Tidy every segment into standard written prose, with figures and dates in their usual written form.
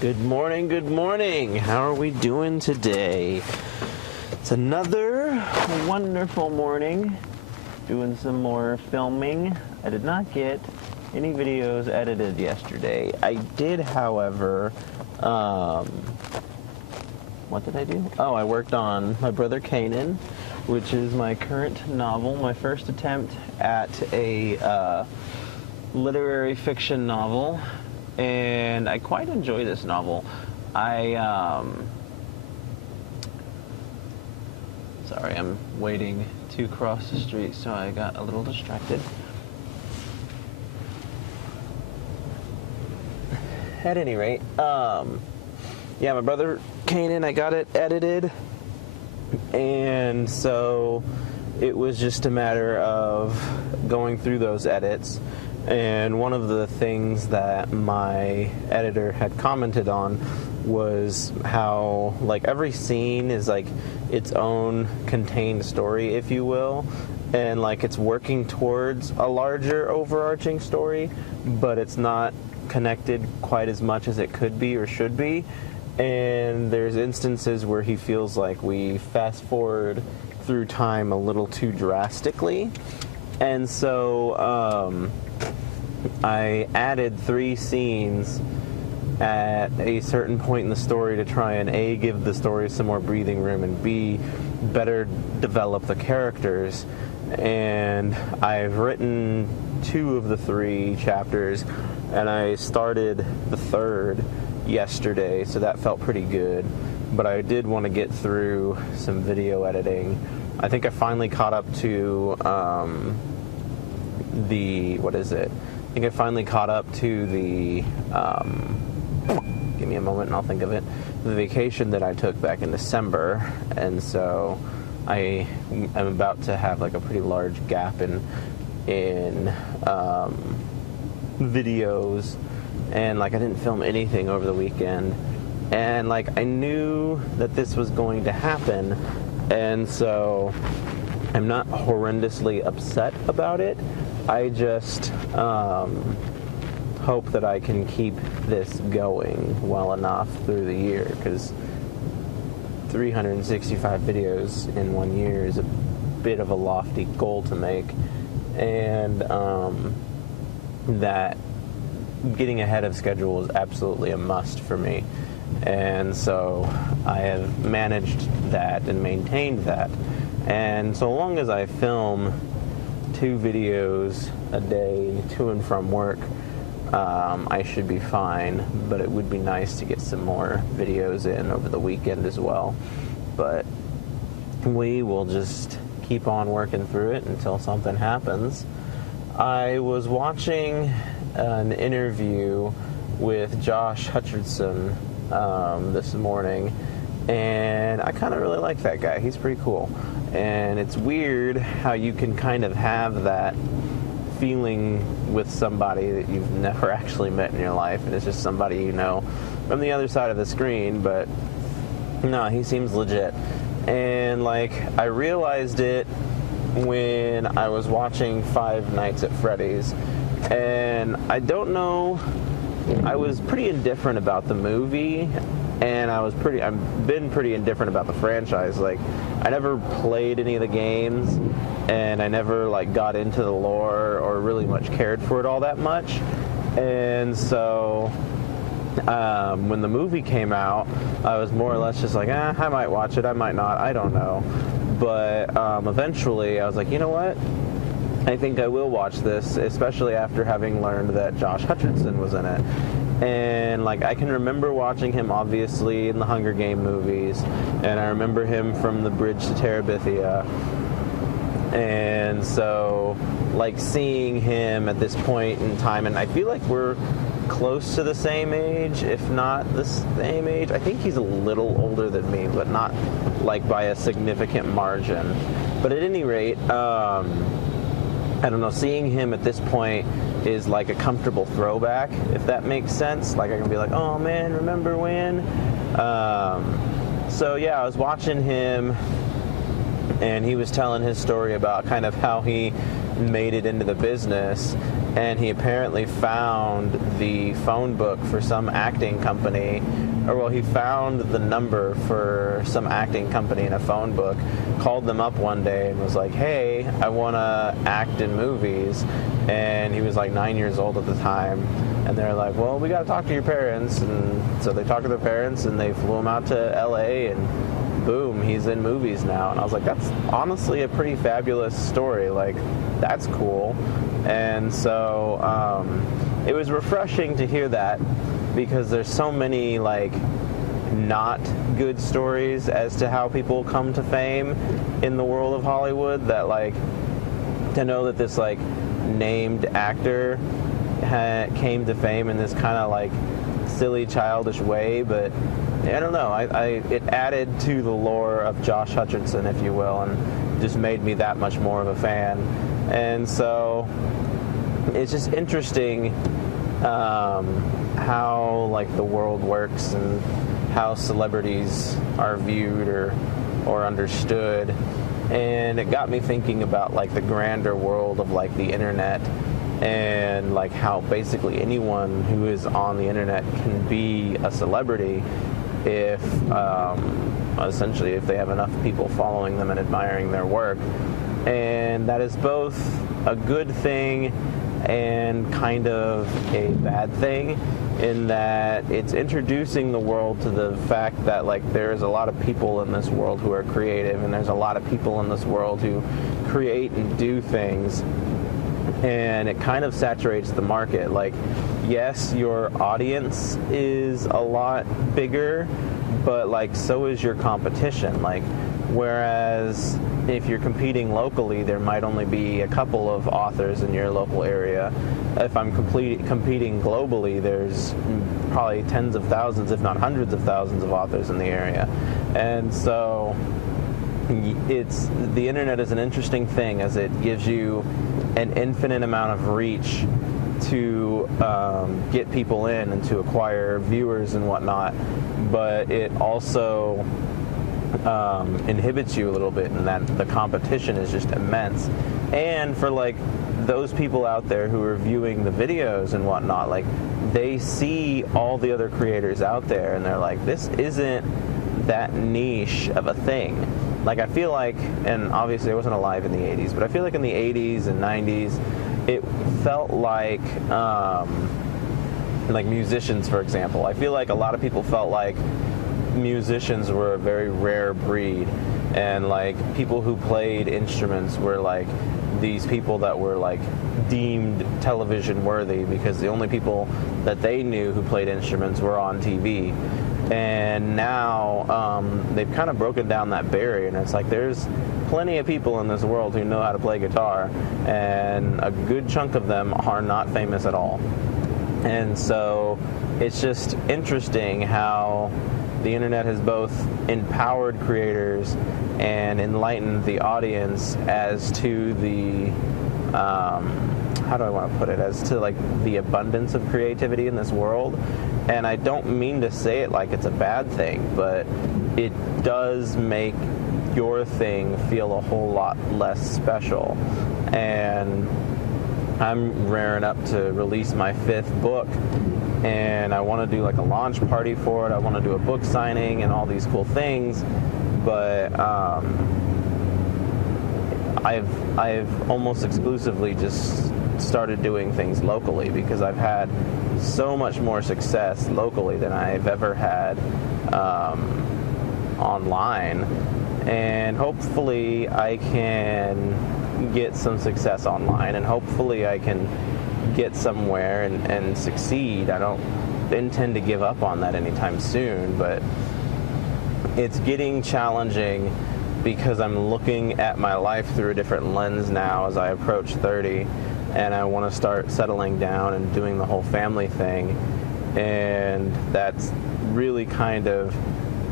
Good morning, good morning. How are we doing today? It's another wonderful morning. Doing some more filming. I did not get any videos edited yesterday. I did, however, what did I do? Oh, I worked on My Brother Kanan, which is my current novel, my first attempt at a literary fiction novel. And I quite enjoy this novel. Sorry, I'm waiting to cross the street, so I got a little distracted. At any rate, yeah, My Brother Kanan, I got it edited, and so it was just a matter of going through those edits. And one of the things that my editor had commented on was how, like, every scene is like its own contained story, if you will, and like it's working towards a larger overarching story, but it's not connected quite as much as it could be or should be. And there's instances where he feels like we fast forward through time a little too drastically. And so I added 3 scenes at a certain point in the story to try and A, give the story some more breathing room, and B, better develop the characters. And I've written 2 of the 3 chapters, and I started the 3rd yesterday, so that felt pretty good. But I did want to get through some video editing. I think I finally caught up to I think I finally caught up to the, give me a moment and I'll think of it, the vacation that I took back in December, and so I am about to have like a pretty large gap in videos, and like I didn't film anything over the weekend, and like I knew that this was going to happen, and so I'm not horrendously upset about it. I just hope that I can keep this going well enough through the year, because 365 videos in 1 year is a bit of a lofty goal to make, and that getting ahead of schedule is absolutely a must for me. And so I have managed that and maintained that, and so long as I film 2 videos a day to and from work, I should be fine, but it would be nice to get some more videos in over the weekend as well. But we will just keep on working through it until something happens. I was watching an interview with Josh Hutcherson this morning, and I kind of really like that guy. He's pretty cool. And it's weird how you can kind of have that feeling with somebody that you've never actually met in your life, and it's just somebody you know from the other side of the screen, but no, he seems legit. And like, I realized it when I was watching Five Nights at Freddy's, and I don't know, I was pretty indifferent about the movie, and I've been pretty indifferent about the franchise. Like, I never played any of the games, and I never like got into the lore or really much cared for it all that much. And so when the movie came out, I was more or less just like, I might watch it, I might not, I don't know. But eventually I was like, you know what? I think I will watch this, especially after having learned that Josh Hutcherson was in it. And like, I can remember watching him obviously in the Hunger Game movies, and I remember him from The Bridge to Terabithia. And so like, seeing him at this point in time, and I feel like we're close to the same age, if not the same age. I think he's a little older than me, but not like by a significant margin. But at any rate, I don't know, seeing him at this point is like a comfortable throwback, if that makes sense. Like, I can be like, oh man, remember when? So yeah, I was watching him, and he was telling his story about kind of how he made it into the business, and he apparently found the phone book for some acting company, or well, he found the number for some acting company in a phone book, called them up one day and was like, hey, I want to act in movies. And he was like 9 years old at the time. And they're like, well, we got to talk to your parents. And so they talked to their parents, and they flew him out to LA, and boom, he's in movies now. And I was like, that's honestly a pretty fabulous story. Like, that's cool. And so it was refreshing to hear that, because there's so many like not good stories as to how people come to fame in the world of Hollywood, that like to know that this like named actor came to fame in this kind of like silly, childish way. But I don't know, it added to the lore of Josh Hutcherson, if you will, and just made me that much more of a fan. And so it's just interesting how like the world works and how celebrities are viewed or understood. And it got me thinking about like the grander world of like the internet, and like how basically anyone who is on the internet can be a celebrity if essentially if they have enough people following them and admiring their work. And that is both a good thing and kind of a bad thing, in that it's introducing the world to the fact that like there's a lot of people in this world who are creative, and there's a lot of people in this world who create and do things, and it kind of saturates the market. Like, yes, your audience is a lot bigger, but like so is your competition. Like, whereas if you're competing locally, there might only be a couple of authors in your local area. If I'm competing globally, there's probably tens of thousands, if not hundreds of thousands of authors in the area. And so the internet is an interesting thing, as it gives you an infinite amount of reach to get people in and to acquire viewers and whatnot, but it also inhibits you a little bit, in that the competition is just immense. And for like those people out there who are viewing the videos and whatnot, like they see all the other creators out there, and they're like, this isn't that niche of a thing. Like, I feel like, and obviously I wasn't alive in the 80s, but I feel like in the 80s and 90s, it felt like musicians, for example. I feel like a lot of people felt like musicians were a very rare breed, and like people who played instruments were like these people that were like deemed television worthy, because the only people that they knew who played instruments were on TV. And now they've kind of broken down that barrier, and it's like there's plenty of people in this world who know how to play guitar, and a good chunk of them are not famous at all. And so it's just interesting how the internet has both empowered creators and enlightened the audience as to the how do I want to put it, as to like the abundance of creativity in this world. And I don't mean to say it like it's a bad thing, but it does make your thing feel a whole lot less special. And I'm raring up to release my 5th book, and I want to do like a launch party for it. I want to do a book signing and all these cool things, but I've almost exclusively just started doing things locally, because I've had so much more success locally than I've ever had online, and hopefully I can get some success online, and hopefully I can get somewhere and succeed. I don't intend to give up on that anytime soon, but it's getting challenging because I'm looking at my life through a different lens now as I approach 30, and I want to start settling down and doing the whole family thing. And that's really kind of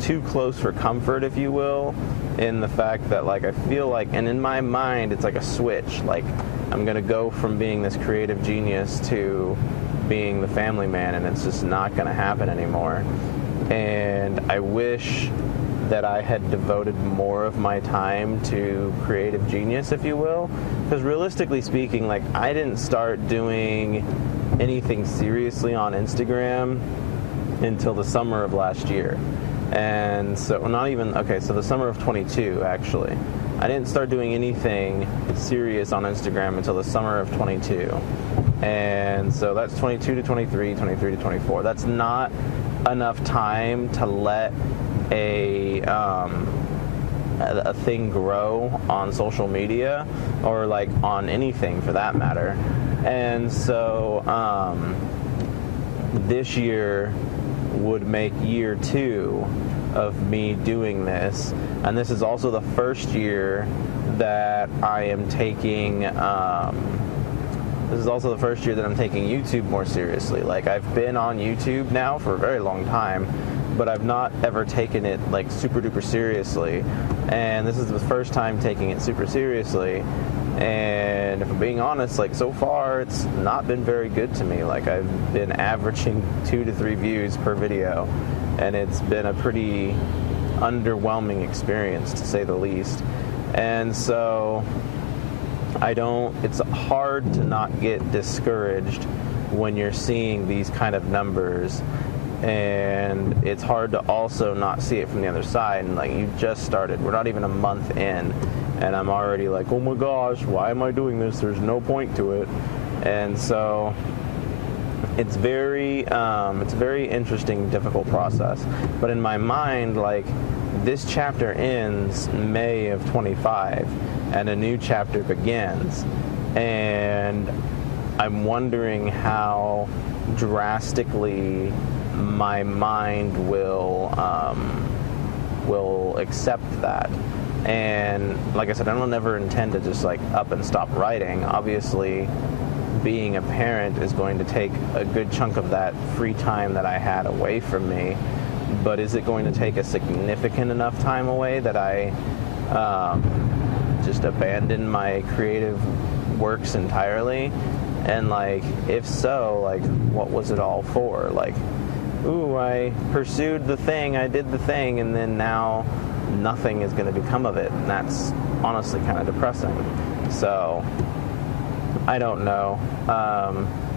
too close for comfort, if you will, in the fact that like I feel like, and in my mind it's like a switch, like I'm gonna go from being this creative genius to being the family man, and it's just not gonna happen anymore. And I wish that I had devoted more of my time to creative genius, if you will. Because realistically speaking, like, I didn't start doing anything seriously on Instagram until the summer of last year. And so, not even, okay, so the summer of 22, actually. I didn't start doing anything serious on Instagram until the summer of 22. And so that's 22 to 23, 23 to 24. That's not enough time to let a thing grow on social media, or like on anything for that matter. And so this year would make year 2 of me doing this, and this is also the first year that I am taking YouTube more seriously. Like, I've been on YouTube now for a very long time, but I've not ever taken it like super duper seriously, and this is the first time taking it super seriously. And if I'm being honest, like, so far it's not been very good to me. Like, I've been averaging 2 to 3 views per video, and it's been a pretty underwhelming experience, to say the least. And so it's hard to not get discouraged when you're seeing these kind of numbers, and it's hard to also not see it from the other side. And like, you just started, we're not even a month in, and I'm already like, oh my gosh, why am I doing this? There's no point to it. And so it's very interesting, difficult process. But in my mind, like, this chapter ends May of 25, and a new chapter begins. And I'm wondering how drastically my mind will accept that. And like I said, I don't ever intend to just like up and stop writing. Obviously, being a parent is going to take a good chunk of that free time that I had away from me. But is it going to take a significant enough time away that I just abandon my creative works entirely? And like, if so, like, what was it all for? Like, ooh, I pursued the thing, I did the thing, and then now nothing is going to become of it. And that's honestly kind of depressing. So I don't know.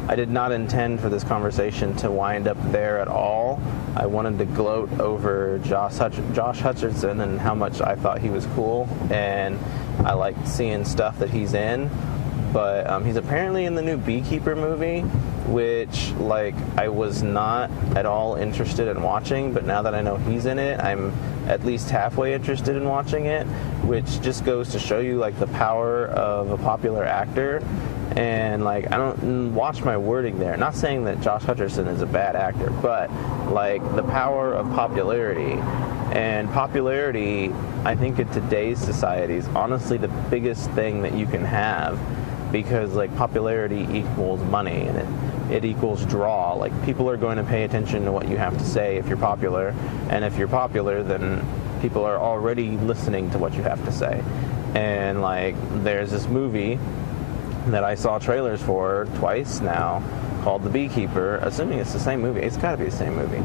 I did not intend for this conversation to wind up there at all. I wanted to gloat over Josh Hutcherson and how much I thought he was cool, and I liked seeing stuff that he's in. But he's apparently in the new Beekeeper movie, which, like, I was not at all interested in watching, but now that I know he's in it, I'm at least halfway interested in watching it, which just goes to show you, like, the power of a popular actor. And, like, I don't watch my wording there. Not saying that Josh Hutcherson is a bad actor, but, like, the power of popularity. And popularity, I think, in today's society is honestly the biggest thing that you can have, because, like, popularity equals money, and it equals draw. Like, people are going to pay attention to what you have to say if you're popular, and if you're popular, then people are already listening to what you have to say. And, like, there's this movie that I saw trailers for twice now called The Beekeeper, assuming it's the same movie. It's got to be the same movie.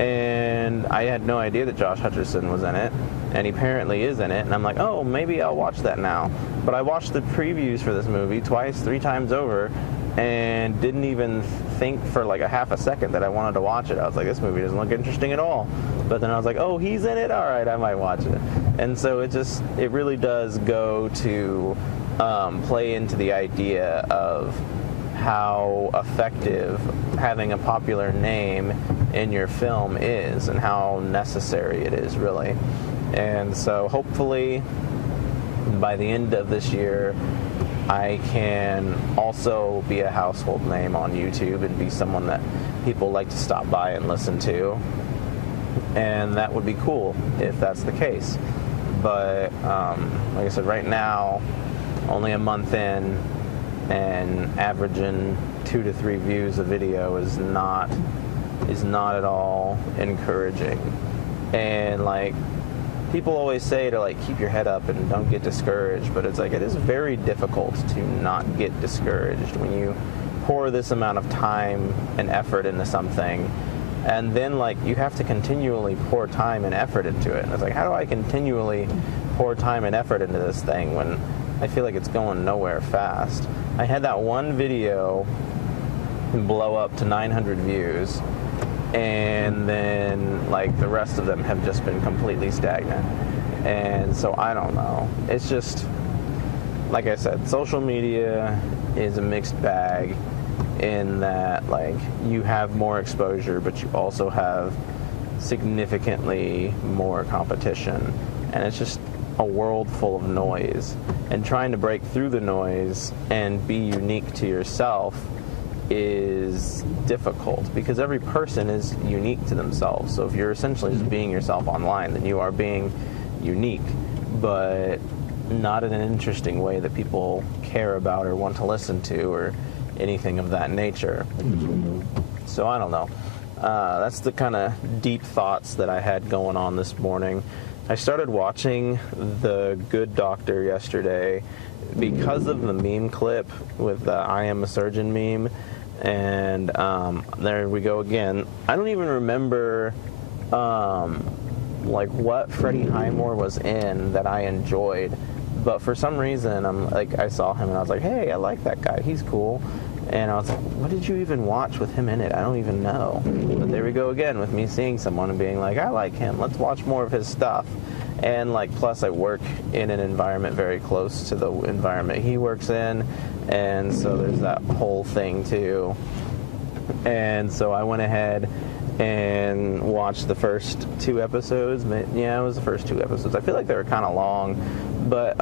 And I had no idea that Josh Hutcherson was in it, and he apparently is in it, and I'm like, oh, maybe I'll watch that now. But I watched the previews for this movie twice, 3 times over, and didn't even think for like a half a second that I wanted to watch it. I was like, this movie doesn't look interesting at all. But then I was like, oh, he's in it? All right, I might watch it. And so it really does go to play into the idea of how effective having a popular name in your film is, and how necessary it is, really. And so hopefully by the end of this year, I can also be a household name on YouTube and be someone that people like to stop by and listen to. And that would be cool if that's the case. But like I said, right now, only a month in, and averaging 2 to 3 views a video is not at all encouraging. And like, people always say to like keep your head up and don't get discouraged, but it's like, it is very difficult to not get discouraged when you pour this amount of time and effort into something, And then, like, you have to continually pour time and effort into it. And it's like, how do I continually pour time and effort into this thing when I feel like it's going nowhere fast? I had that one video blow up to 900 views, and then, like, the rest of them have just been completely stagnant. And so I don't know. It's just, like I said, social media is a mixed bag in that, like, you have more exposure, but you also have significantly more competition. And it's just a world full of noise. And trying to break through the noise and be unique to yourself is difficult because every person is unique to themselves. So if you're essentially just being yourself online, then you are being unique, but not in an interesting way that people care about or want to listen to or anything of that nature. So I don't know. That's the kind of deep thoughts that I had going on this morning. I started watching The Good Doctor yesterday because of the meme clip with the I Am a Surgeon meme. And there we go again. I don't even remember like what Freddie Highmore was in that I enjoyed, but for some reason I saw him and I was like, hey, I like that guy, he's cool. And I was like, what did you even watch with him in it? I don't even know. But there we go again with me seeing someone and being like, I like him, let's watch more of his stuff. And like, plus I work in an environment very close to the environment he works in, and so there's that whole thing too. And so I went ahead and watched the first 2 episodes. Yeah, it was the first 2 episodes. I feel like they were kind of long, but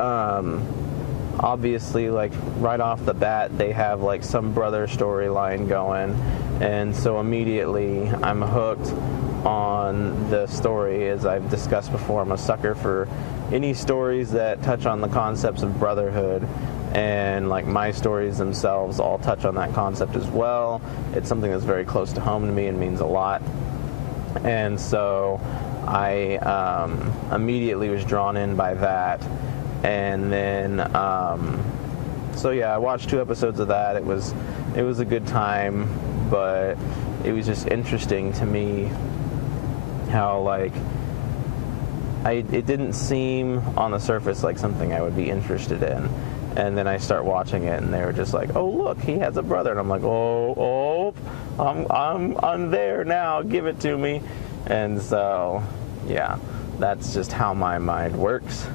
obviously, like, right off the bat, they have like some brother storyline going, and so immediately I'm hooked on the story. As I've discussed before, I'm a sucker for any stories that touch on the concepts of brotherhood, and like my stories themselves all touch on that concept as well. It's something that's very close to home to me and means a lot, and so I immediately was drawn in by that. And then so yeah, I watched 2 episodes of that. It was a good time, but it was just interesting to me how, like, it didn't seem on the surface like something I would be interested in. And then I start watching it, and they were just like, "Oh, look, he has a brother," and I'm like, "Oh, I'm there now. Give it to me." And so, yeah, that's just how my mind works.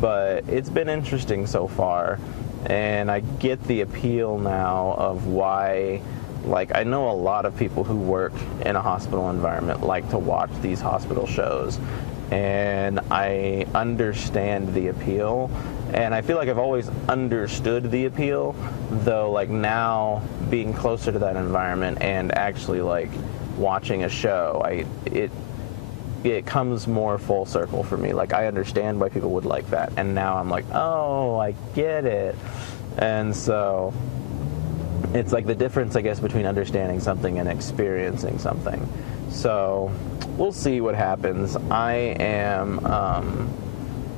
But it's been interesting so far, and I get the appeal now of why. Like, I know a lot of people who work in a hospital environment like to watch these hospital shows, and I understand the appeal, and I feel like I've always understood the appeal, though, like, now being closer to that environment and actually, like, watching a show, it comes more full circle for me. Like, I understand why people would like that, and now I'm like, oh, I get it. And so it's like the difference, I guess, between understanding something and experiencing something. So we'll see what happens. I am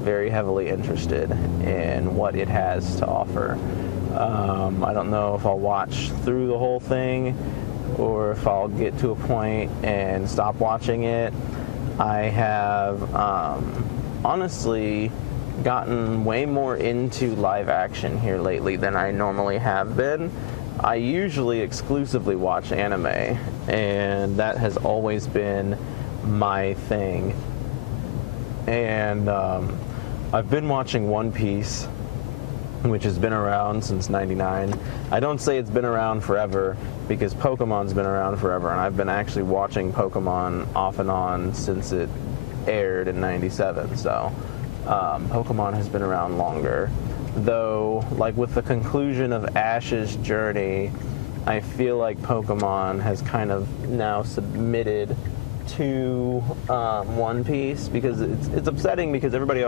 very heavily interested in what it has to offer. I don't know if I'll watch through the whole thing or if I'll get to a point and stop watching it. I have honestly gotten way more into live action here lately than I normally have been. I usually exclusively watch anime, and that has always been my thing. And I've been watching One Piece, which has been around since '99. I don't say it's been around forever, because Pokemon's been around forever, and I've been actually watching Pokemon off and on since it aired in '97, so Pokemon has been around longer. Though, like, with the conclusion of Ash's journey, I feel like Pokemon has kind of now submitted to One Piece, because it's upsetting because everybody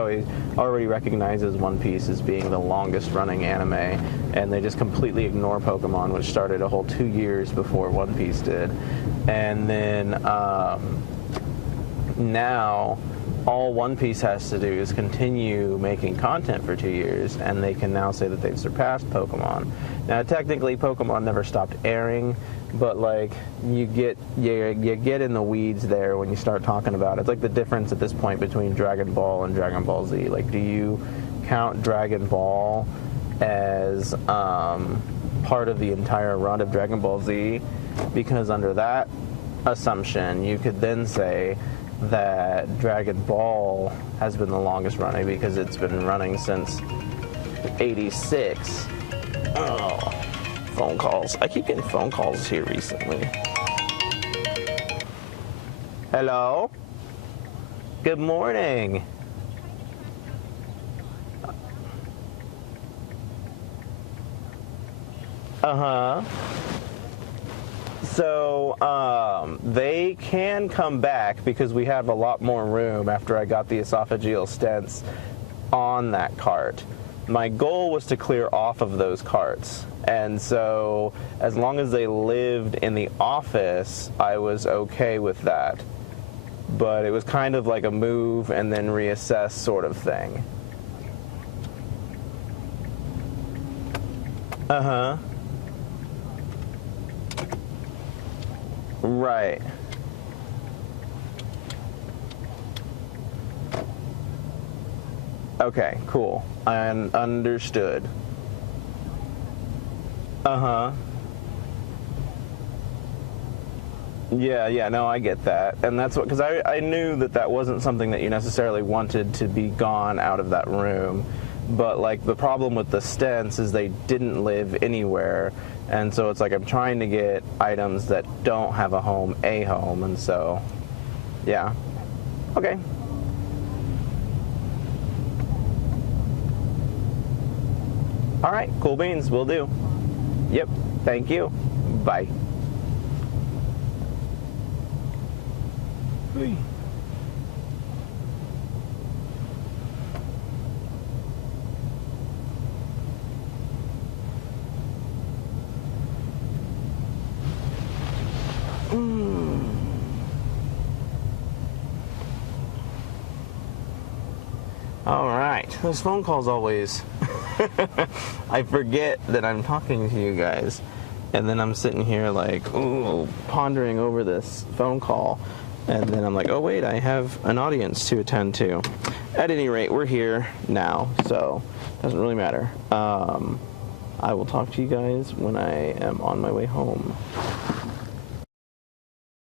already recognizes One Piece as being the longest running anime, and they just completely ignore Pokemon, which started a whole 2 years before One Piece did. And then now all One Piece has to do is continue making content for 2 years, and they can now say that they've surpassed Pokemon. Now, technically, Pokemon never stopped airing, but like you get in the weeds there when you start talking about it. It's like the difference at this point between Dragon Ball and Dragon Ball Z. Like, do you count Dragon Ball as part of the entire run of Dragon Ball Z? Because under that assumption, you could then say that Dragon Ball has been the longest running because it's been running since '86. Oh, phone calls. I keep getting phone calls here recently. Hello? Good morning. Uh-huh. So, they can come back because we have a lot more room after I got the esophageal stents on that cart. My goal was to clear off of those carts, and so as long as they lived in the office, I was okay with that. But it was kind of like a move and then reassess sort of thing. Uh-huh. Right. Okay, cool. Understood. Uh-huh. Yeah, no, I get that. And that's what, because I knew that wasn't something that you necessarily wanted to be gone out of that room. But, like, the problem with the stents is they didn't live anywhere. And so it's like I'm trying to get items that don't have a home, and so, yeah. Okay. All right, cool beans, will do. Yep, thank you. Bye. Hey. All right, those phone calls always, I forget that I'm talking to you guys, and then I'm sitting here like, ooh, pondering over this phone call, and then I'm like, oh wait, I have an audience to attend to. At any rate, we're here now, so it doesn't really matter. I will talk to you guys when I am on my way home.